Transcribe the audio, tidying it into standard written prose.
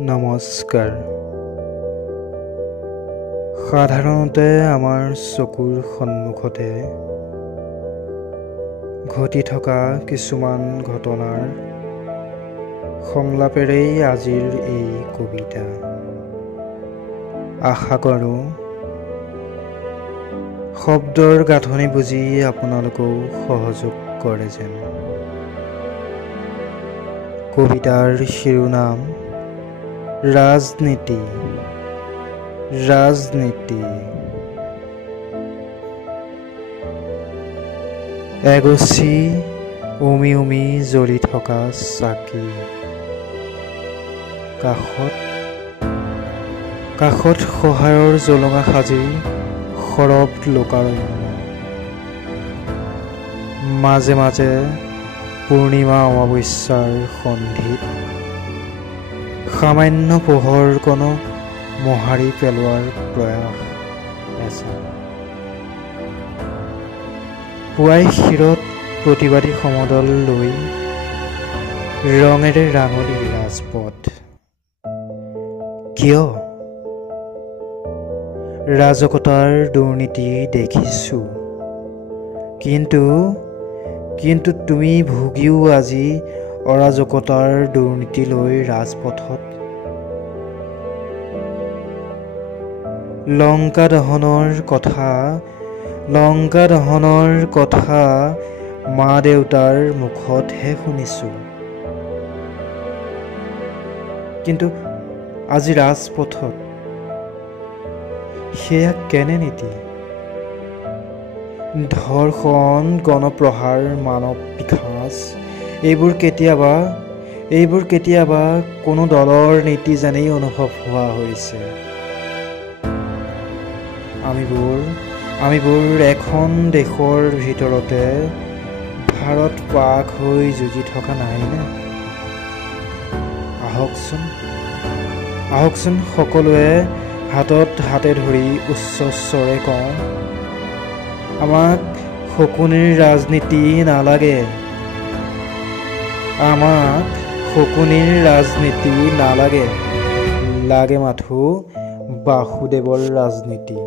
নমস্কাৰ। সাধাৰণতে আমাৰ চকুৰ সন্মুখতে ঘটি থকা কিছুমান ঘটনাৰ সংলাপেৰেই আজিৰ এই কবিতা। আশা কৰোঁ শব্দৰ গাঁথনি বুজি আপোনালোকেও সহযোগ কৰে যেন। কবিতাৰ শিৰোনাম ৰাজনীতি। ৰাজনীতি এগছি উমি উমি জ্বলি থকা চাকি, কাষত সহায়ৰ জলঙা সাজি সৰব লোকাৰণ্য, মাজে মাজে পূৰ্ণিমা অমাৱস্যাৰ সন্ধিত সামান্য পোহৰ কণক মোহাৰি পেলোৱাৰ প্ৰয়াস এচা। পুৱাই শিৰত প্ৰতিবাদী সমদল লৈ ৰঙেৰে ৰাঙলী ৰাজপথ। কিয়? ৰাজকতাৰ দুৰ্নীতি দেখিছোঁ, কিন্তু তুমি ভুগিও আজি অৰাজকতাৰ দুৰ্নীতি লৈ ৰাজপথত। লংকা দহনৰ কথা মা দেউতাৰ মুখতহে শুনিছোঁ, কিন্তু আজি ৰাজপথত সেয়া কেনে নীতি? ধৰ্ষণ, গণপ্ৰহাৰ, মানৱ পিশাচ, এইবোৰ কেতিয়াবা কোনো দলৰ নীতি যেনেই অনুভৱ হোৱা হৈছে। আমিবোৰ এখন দেশৰ ভিতৰতে ভাৰত পাক হৈ যুঁজি থকা নাইনে? আহকচোন সকলোৱে হাতে ধৰি উচ্চ স্বৰে কওঁ, আমাক শকুনিৰ ৰাজনীতি নালাগে। আমাক শকুনিৰ ৰাজনীতি নালাগে, লাগে মাথো বাসুদেৱৰ ৰাজনীতি।